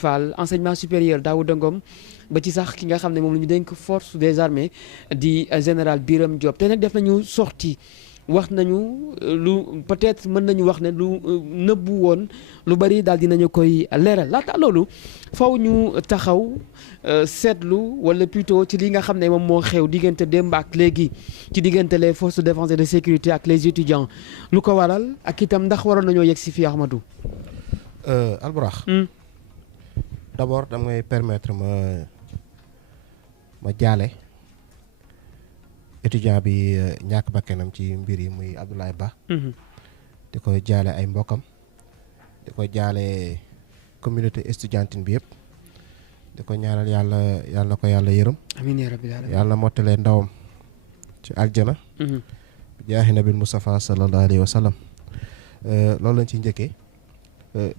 Fall enseignement supérieur Daouda Ngom ba ci sax ki nga xam ne moom la ñu dénk force des armées di général Birame Diop te nag def nañu sortie wax nañu lu peut-être mën nañu wax ne lu nëbbu woon lu bari daal dinañu koy leeral laata loolu faw ñu taxaw seetlu wala plutôt ci li nga xam ne moom moo xew diggante démb ak léegi ci diggante les forces de défense et de sécurité ak les étudiants lu ko waral ak itam ndax waroon nañoo yegg si fii Ahmadou. Alburax d'abord damay permettre ma jaale étudiant bi ñàkk bakkanam ci mbir yi muy Abdoulaye Ba. di ko jaale ay mbokkam di ko jaale communauté estudiantine bi yëpp di ko ñaanal yàlla na ko yàlla yërëm. amiin yaa rabbil aalamiin. yàlla mottalee ndawam ci aljana. bi jaahi nabil Mustafa sallallahu alayhi wa sallam. loolu lañ ci njëkkee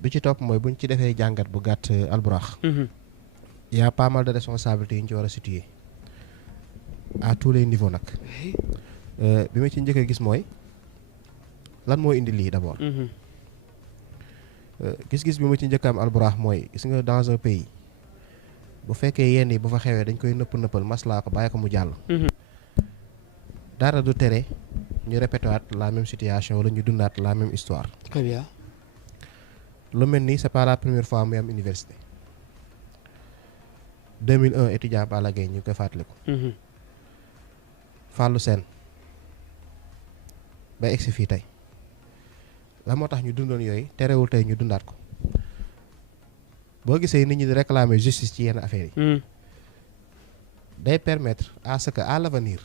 bi ci topp mooy buñ ci defee jàngat bu gàtt Alburax. y a pas mal de responsabilités yu ñu ci war a situer à tous les niveaux nag. bi ma ci njëkk a gis mooy lan moo indi lii d'abord. gis-gis bi ma ci njëkk am Alburax mooy gis nga dans un pays bu fekkee yenn yi bu fa xewee dañ koy nëppal maslaa ko bàyyi ko mu jàll. dara du tere ñu répété waat la même situation wala ñu dundaat la même histoire. Très bien. lu mel ni c'est pas la première fois muy am université. 2001 étudiant Balla Gaye ñu ngi koy fàttaliku. Fallou Sène ba egsi fii tey la moo tax ñu dundoon yooyu terewul tey ñu dundaat ko boo gisee nit ñi di réclamer justice ci yenn affaires yi. day permettre à ce que à l'avenir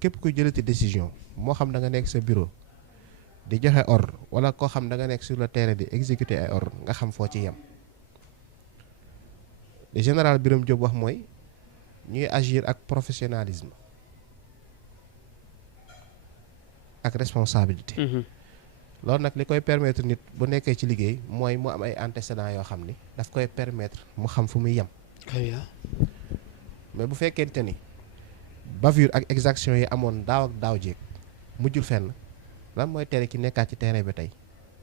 képp kuy jëlati décision moo xam da nga nekk sa bureau di joxe ordre wala koo xam da nga nekk sur le terrain di exécuter ay ordre nga xam foo ci yem. le général Birame Diop wax mooy ñuy agir ak professionnalisme ak responsabilité. loolu nag li koy permettre nit bu nekkee ci liggéey mooy mu am ay antécédents yoo xam ni daf koy permettre mu xam fu muy yem. mais bu fekkente ni bavure ak exaction yi amoon daaw ak daaw jéeg mujjul fenn lan mooy tere ki nekkaat ci terrain bi tey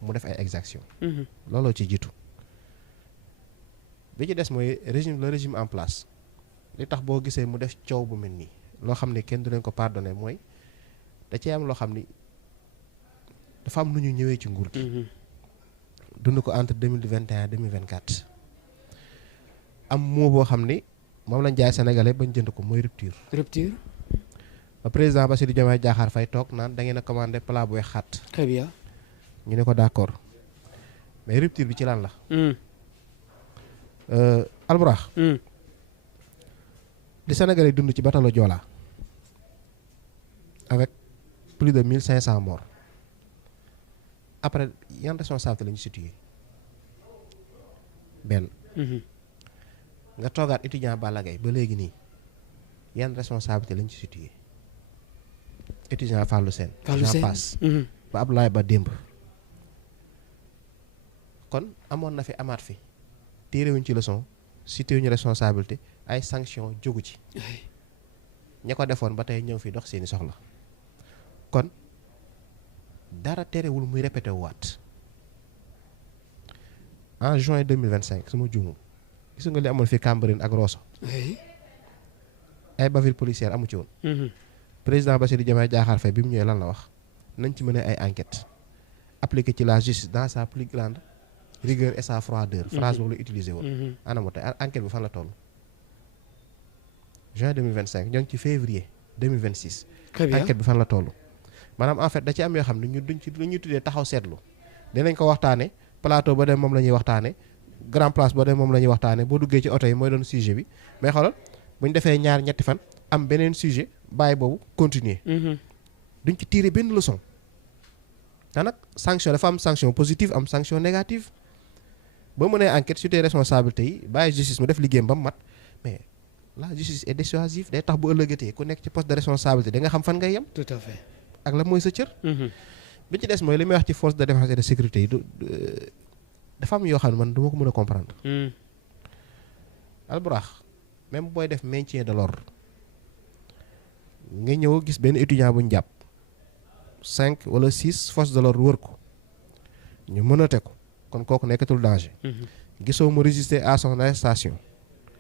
mu def ay exaction looloo ci jiitu. bi ci des mooy le régime en place li tax boo gisee mu def coow bu mel nii loo xam ne kenn du leen ko pardonner mooy da cee am loo xam ni dafa am lu ñu ñëwee ci nguur gi. dund ko entre 2021 2024 am moo boo xam ni moom lañ jaay sénégalais bañ jënd ko mooy rupture. ba président Bassirou Diomaye Diakhar Faye toog naan da ngeen a commandé plat bu weex xaat. Très bien. ñu ne ko d'accord mais rupture bi ci lan la. Alburax. li sénégalais dund ci batalo Joola avec plus de 1500 morts après yan responsabilité la ñu situé benn. nga toogaat étudiant Balla Gaye ba léegi nii yan responsabilité lañ ci situé étudiant Fallou Sène. Jean Passe ba Abdoulaye Ba démb. kon amoon na fi amaat fi téerewuñ ci leçon situé wuñu responsabilité ay sanctions jógu ci. ña ko defoon ba tey ñëw fi dox seeni soxla kon dara terewul muy répété waat en juin 2025 su ma juumul gis nga li amoon fi Cambérène ak Rosso ay bavure policière amu ci woon. président Bassirou Diomaye Diakhar Faye bi mu ñëwee lan la wax nañ ci mener ay enquêtes appliquer ci la justice dans sa plus grande rigueur et sa froideur. phrase boobu la utilisé woon. anam tey enquête bi fan la toll. juin 2025 ñoo ngi ci février 2026. Très bien. enquête bi fan la toll. maanaam en fait da ci am yoo xam ne ñu duñ ci lu ñuy tuddee taxaw seetlu dinañ ko waxtaane plateau ba dem moom la ñuy waxtaane grand place ba dem moom la ñuy waxtaane boo duggee ci oto yi mooy doon sujet bi mais xoolal bu ñu defee ñaar ñetti fan am beneen sujet bàyyi boobu continuer duñ ci tirer benn leçon te nag sanction dafa am sanction positive am sanction négative ba mënee enquête sur tes responsabilités yi bàyyi justice mu def liggéeyam ba mu mat mais la justice est dissuasive day tax bu ëllëgatee ku nekk ci poste de responsabilité da nga xam fan ngay yem. Tout à fait. ak la mooy sa cër. bi ci des mooy li may wax ci force de défense et de sécurité yi dafa am yoo xam ne man du ma ko mën a comprendre. Alburax même booy def maintien de l'ordre nga ñëw gis benn étudiant bu ñu jàpp 5 wala 6 forces de l'ordre wër ko ñu mënate ko kon kooku nekkatul danger. gisoo mu résister à son arrestation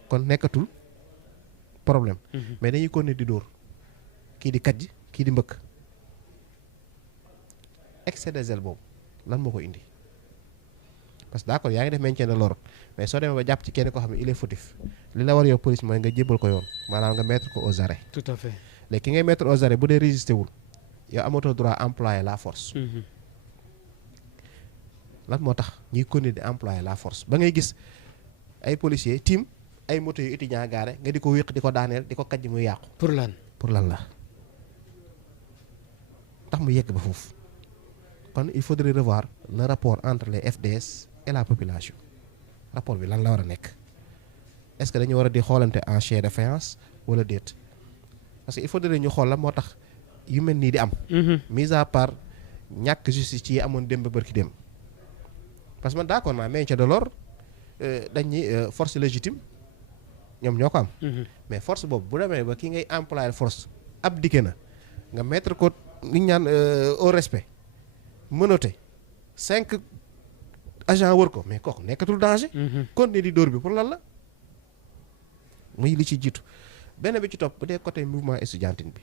kon nekkatul problème mais dañuy continuer di dóor kii di kajj kii di mbëkk excès de zèle boobu lan moo ko indi parce que d'accord yaa ngi def maintien de l'ordre mais soo demee ba jàpp ci kenn koo xam ne il est fautif li la war yow police mooy nga jébbal ko yoon maanaam nga mettre ko aux arrêts. tout à fait léegi ki ngay mettre aux arrêts bu dee résister wul yow amatoo droit employer la force. lan moo tax ñuy continuer di employer la force ba ngay gis ay policiers tiim ay moto yu étudiant gaare nga di ko wéq di ko daaneel di ko kajj muy yàqu. pour lan la tax mu yegg ba foofu kon il faudrait revoir le rapport entre les FDS et la population rapport bi lan la war a nekk est-ce que dañu war a di xoolante en chair de faïence wala déet parce que il faudrait ñu xool la moo tax yu mel nii di am. mis à part ñàkk justice ci yi amoon démb bërki démb parce que man d'accord naa maintien de l'ordre dañ ni force légitime ñoom ñoo ko am. mais force boobu bu demee ba ki ngay employer force abdiqué na nga mettre ko li ñu naan au respect menotté 5 agents wër ko mais kooku nekkatul danger. continuer di dóor bi pour lan la muy li ci jiitu benn bi ci topp bu dee côté mouvement estudiantine bi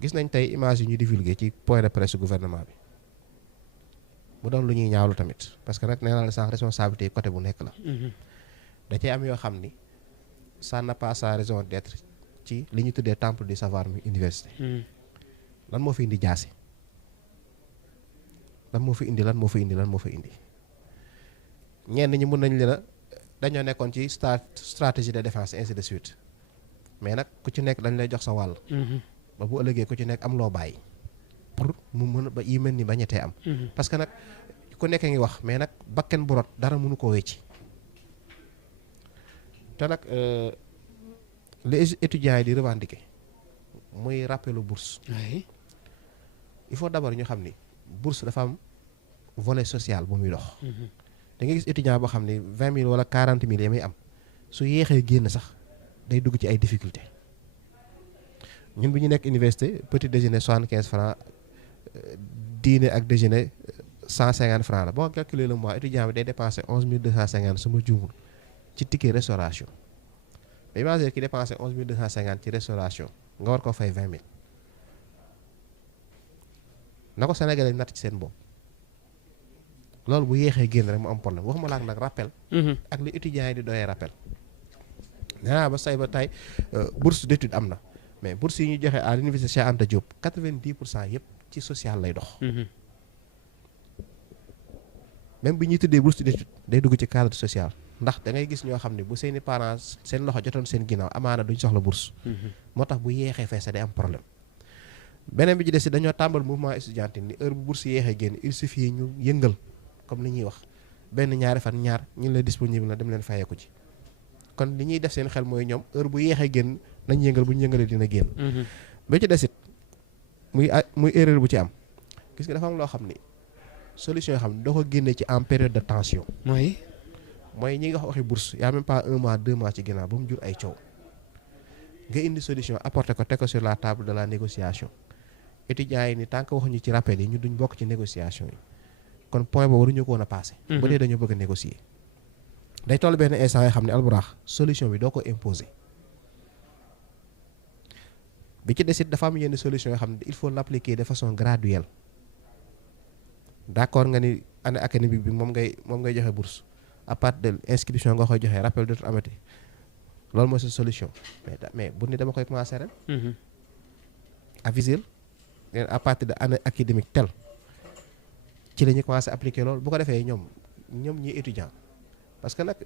gis nañ tey image yi ñu divulgué ci point de presse gouvernement bi mu doon lu ñuy ñaawlu tamit parce que nag nee naa la sax responsabilité côté bu nekk la. da cee am yoo xam ni ça n'a pas sa raison d'être ci li ñu tuddee temple du savoir mi université. lan moo fi indi jaasi lan moo fi indi ñenn ñi mën nañ leen a dañoo nekkoon ci stratégie de défense ainsi de suite mais nag ku ci nekk dañ lay jox sa wàll. ba bu ëllëgee ku ci nekk am loo bàyyi pour mu mën ba yi mel ni bañatee am. parce que nag ku nekk ngi wax mais nag bakken bu rot dara mënu koo wecci te nag les étudiants yi di revendiquer muy rappelu bourse. il faut d'abord ñu xam ni bourse dafa am volet social bu muy dox. da nga gis étudiant boo xam ne 20 000 wala 40 000 yi muy am su yéexee génn sax day dugg ci ay difficultés ñun bi ñu nekk université petit déjeuner 75 francs dîner ak déjeuner 150 francs la boo calculer le mois étudiant bi day dépenser 11 250 su ma juumul ci ticket restauration mais imagine ki dépensé 11 250 ci restauration nga war ko fay 20 000 na ko Sénégalais natt ci seen bopp. loolu bu yéexee génn rek mu am problème waxuma la ak nag rappel. ak li étudiants yi di doyee rappel. nee naa ba say ba tey bourse d'étude am na mais bourse yi ñu joxe à l'université Cheikh Anta Diop 90% yëpp ci social lay dox. même bi ñuy tuddee bourse d'étude day dugg ci cadre social ndax da ngay gis ñoo xam ne bu seeni parents seen loxo jotoon seen ginnaaw amaana duñ soxla bourse. moo tax bu yéexee fees day am problème. beneen bi ci des dañoo tàmbal mouvement estudiantine ni heure bu bourse yéexee génn il suffit ñu yëngal. comme li ñuy wax benn ñaari fan ñaar ñu la disponible na dem leen fayeeku ci kon li ñuy def seen xel mooy ñoom heure bu yeexee génn nañ yëngal bu ñu yëngalee dina génn. ba ci desit muy erreur bu ci am gis nga dafa am loo xam ni solution yoo xam ne doo ko génnee ci en période de tension. mooy ñi nga waxi bourse y a même pas 1 mois 2 mois ci ginnaaw ba mu jur ay coow nga indi solution apporter ko teg ko sur la table de la négociation étudiants yi ni tant que waxuñu ci rappel yi ñu duñ bokk ci négociation yi. kon point boobu waruñu ko woon a passé. bu dee dañoo bëgg a négocier. day toll benn instant yoo xam ne alburax solution bi doo ko imposer. bi ci desit dafa am yenn solution yoo xam ne il faut l'appliquer de façon graduelle. d'accord nga ni année académique bi moom ngay joxe bourse à partir de inscription nga koy joxe rappel dootul amati loolu mooy sa solution mais bu ni dama koy commencer ren. aviser à partir de année académique tel. ci la ñuy commencé appliquer loolu bu ko defee ñoom ñi étudiant parce que nag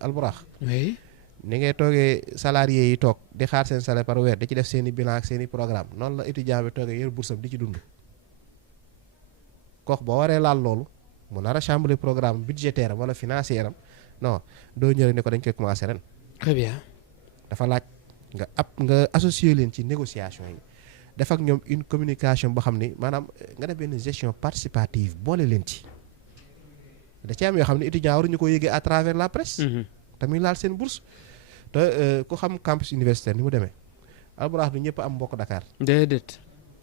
alburax ni ngay toogee salarié yi toog di xaar seen salaire par weer di ci def seen i bilan ak seen i programme noonu la étudiant bi toogee yor bourse am di ci dund kooku boo waree laal loolu mu nar a chambouler programme budgétaire am wala financier am non doo ñëw ne ko dañ koy commencé ren. très bien. dafa laaj nga associer leen ci négociation yi. def ak ñoom une communication boo xam ni maanaam nga def benn gestion participative boole leen ci da ci am yoo xam ne étudiants waruñu ko yëgee à travers la presse. tamit laal seen bourse te ku xam campus universitaire ni mu demee alburax du ñëpp am mbokk Dakar. déedéet.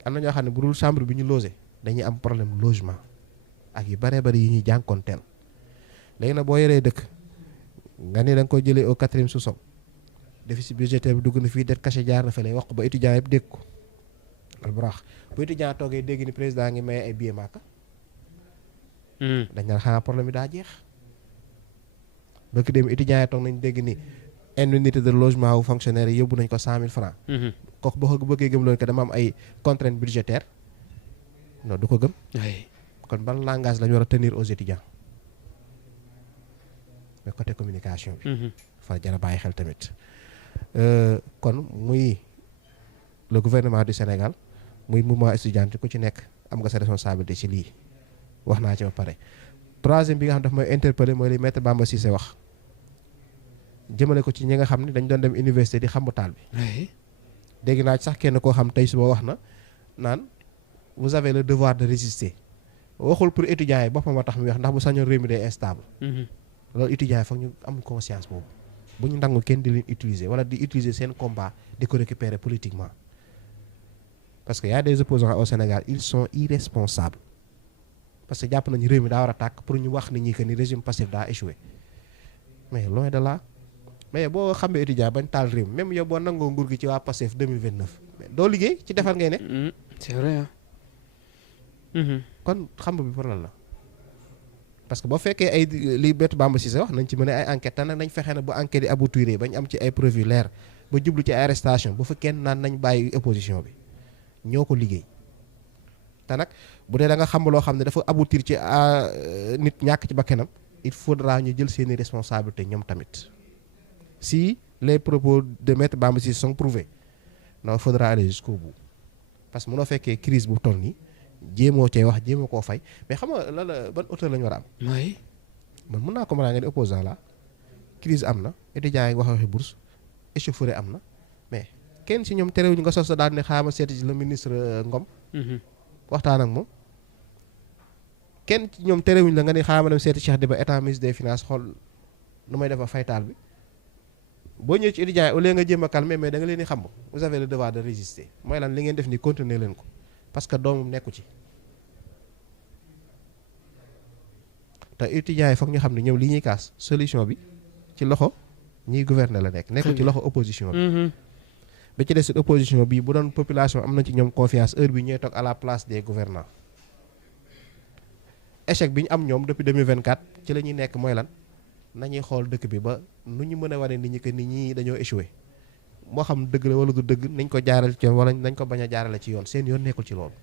am na ñoo xam ne bu dul chambre bi ñu logé dañuy am problème logement ak yu baree bari yi ñuy jànkoonteel léegi nag boo yoree dëkk nga ne da nga koy jëlee au 4e sous-sol déficit budgétaire bi dugg na fii dette cachée jaar na fële wax ko ba étudiant yëpp dégg ko alburax bu étudiant toogee dégg ni président ngi maye ay billets Makka dañ naan xanaa problème bi daa jeex bëgg dem étudiant yi toog nañ dégg ni indemnité de logement wu fonctionnaire yi yóbbu nañ ko 100 000 francs kooku boo ko bëggee gëm loolu que dama am ay contraintes budgétaires non du ko gëm kon ban langage la ñu war a tenir aux étudiants mais côté communication bi fa jar a bàyyi xel tamit kon muy le gouvernement du Sénégal muy mouvement étudiant ku ci nekk am nga sa responsabilité ci lii wax naa ci ba pare. troisième bi nga xam daf may interpellé mooy li maître Bamba Cissé wax jëmale ko ci ñi nga xam ne dañ doon dem université di xambu taal bi dégg naa ci sax kenn koo xam tey suba wax na naan vous avez le devoir de résister waxul pour étudiants yi boppam a tax muy wax ndax bu sañoon réew mi day instable loolu étudiants yi foog ñu am conscience boobu bu ñu nangu kenn di leen utiliser wala di utiliser seen combat di ko récupérer politiquement parce que y a des opposants au Sénégal ils sont irresponsables parce que jàpp nañu réew mi daa war a tàkk pour ñu wax nit ñi que ni régime passif daa échoué mais loin de là mais boo xamee étudiant bañ taal réew même yow boo nangoo nguur gi ci waa passif 2029 mais doo liggéey ci defar ngay ne c'est vrai kon xam bi pour lan la parce que boo fekkee ay li Maître Bamba Cissé wax nañ ci mën ay enquête te nag nañ fexe na bu enquête yi aboutir bañ am ci ay preuves yu leer ba jublu ci ay arrestation bu fa kenn naan nañ bàyyi opposition bi ñoo ko liggéey te nag bu dee da nga xam loo xam ne dafa aboutir ci nit ñàkk ci bakkanam il faudra ñu jël seeni responsabilités ñoom tamit si les propos de Maître Bamba Cissé sont prouvés non il faudra aller jusqu'au bout parce que mënoo fekkee crise bu toll nii jéemoo cee wax jéemoo koo fay mais xam nga lan la ban auteur la ñu war a am. oui. man mën naa ko mën a nga ni opposant la crise am na étudiants yi wax waxi bourse échauffourée am na mais kenn si ñoom terewuñu nga sos sa daal ne xaaral seeti ci le ministre Ngom. waxtaan ak moom. kenn ci ñoom terewuñu la nga ni xaaral dem seeti Cheikh Diba état ministre des finances xool nu may def ba faytaal bi boo ñëwee ci étudiants yi au lieu nga jéem a calmer mais da nga leen di xam vous avez le devoir de résister mooy lan li ngeen def ni continuer leen ko. parce que doomam nekku ci te étudiants yi foog ñu xam ne ñoom li ñuy kaas solution bi ci loxo ñiy gouverner la nekku ci loxo opposition bi ba ci des opposition bi bu doon population am na ci ñoom confiance heure bi ñooy toog à la place des gouvernants échec bi ñu am ñoom depuis 2024 ci la ñuy nekk mooy lan nañuy xool dëkk bi ba nu ñu mën a wane nit ñi que nit ñi dañoo échoué moo xam dëgg la wala du dëgg nañ ko jaarale ci yoon wala nañ ko bañ a jaarale ci yoon seen yoon nekkul ci loolu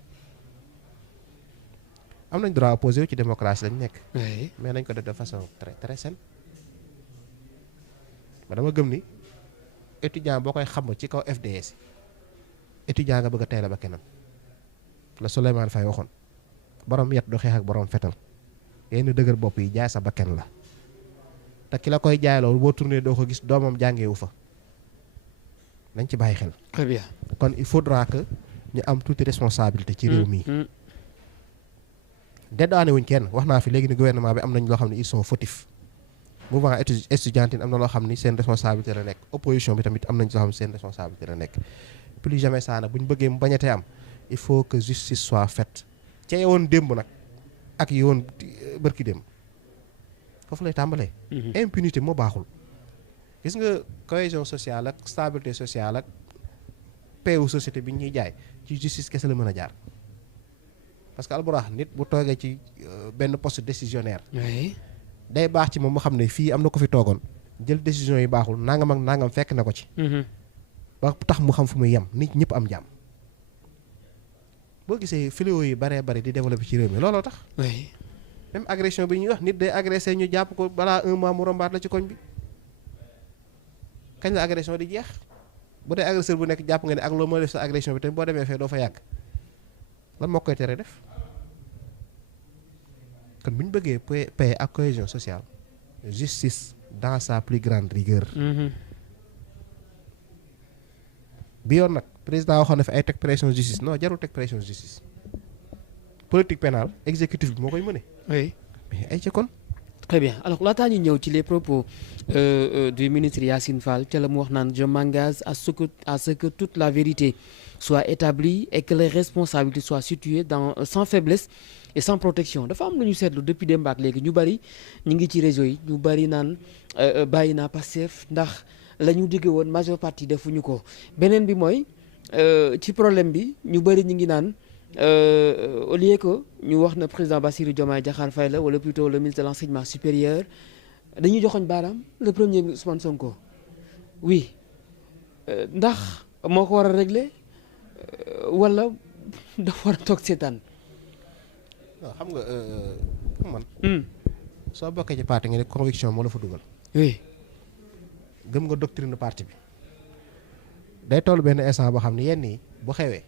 am nañ droit opposé wu ci démocratie lañ nekk. mais nañ ko def de façon très très saine. ba dama gëm ni étudiant boo koy xam ci kaw FDS étudiant nga bëgg a teel a ba kenam la Souleymane Faye waxoon borom yet du xeex ak borom fetal yenn dëgër bopp yi jaay sa bakken la te ki la koy jaay loolu boo tourné doo ko gis doomam jàngeewu fa. nañ ci bàyyi xel. très bien kon il faudra que ñu am tuuti responsabilité ci réew mi. déddaane wuñ kenn wax naa fi léegi ni gouvernement bi am nañ loo xam ne ils sont fautifs mouvement étudiantine am na loo xam ni seen responsabilité la nekk opposition bi tamit am nañ loo xam ne seen responsabilité la nekk. plus jamais ça nag bu ñu bëggee mu bañatee am il faut que justice soit faite ca yowoon démb nag ak yowoon bërki démb foofu lay tàmbalee. impunité moo baaxul. gis nga cohésion sociale ak stabilité sociale ak paix wu société bi ñuy jaay ci justice kese la mën a jaar parce que alburax nit bu toogee ci benn poste décisionnaire. day baax ci moom mu xam ne fii am na ko fi toogoon jël décision yi baaxul nangam ak nangam fekk na ko ci. ba tax mu xam fu muy yem nit ñëpp am jàmm. boo gisee fléau yi baree bari di développé ci réew mi looloo tax. même agression bi ñuy wax nit day agressé ñu jàpp ko balaa un mois mu rombaat la ci koñ bi. kañ la agression di jeex bu dee agresseur bu nekk jàpp nga ne ak loo mën a def sa agression bi te boo demee fee doo fa yàgg lan moo koy tere def kon bu ñu bëggee paix ak cohésion sociale justice dans sa plus grande rigueur. bi yoon nag président waxoon na fi ay teg pression justice non jarul teg pression justice politique pénale exécutif bi moo koy mëne. oui mais ay ca kon très bien alors laataa ñu ñëw ci les propos du ministre Yacine Fall ca la mu wax naan je m'engage à ce que toute la vérité soit établie et que les responsabilités soient situées sans faiblesse et sans protection dafa am lu ñu seetlu depuis démb ak léegi ñu bari ñu ngi ci réseau yi ñu bari naan bàyyi naa Pastef ndax la ñu digge woon majeure partie defuñu ko beneen bi mooy ci problème bi ñu bari ñu ngi naan au lieu que ñu wax na président Bassirou Diomaye Diakhar Faye la wala plutôt le ministre de l'enseignement supérieur dañuy joxoñ baaraam le premier ministre Ousmane Sonko oui ndax moo ko war a régler wala dafa war a toog seetaan. waaw xam nga pour man. soo bokkee ci parti nga ne conviction moo la fa dugal. oui. gëm nga doctrine parti bi day toll benn instant boo xam ne yenn yi bu xewee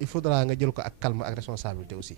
il faudra nga jël ko ak calme ak responsabilité aussi.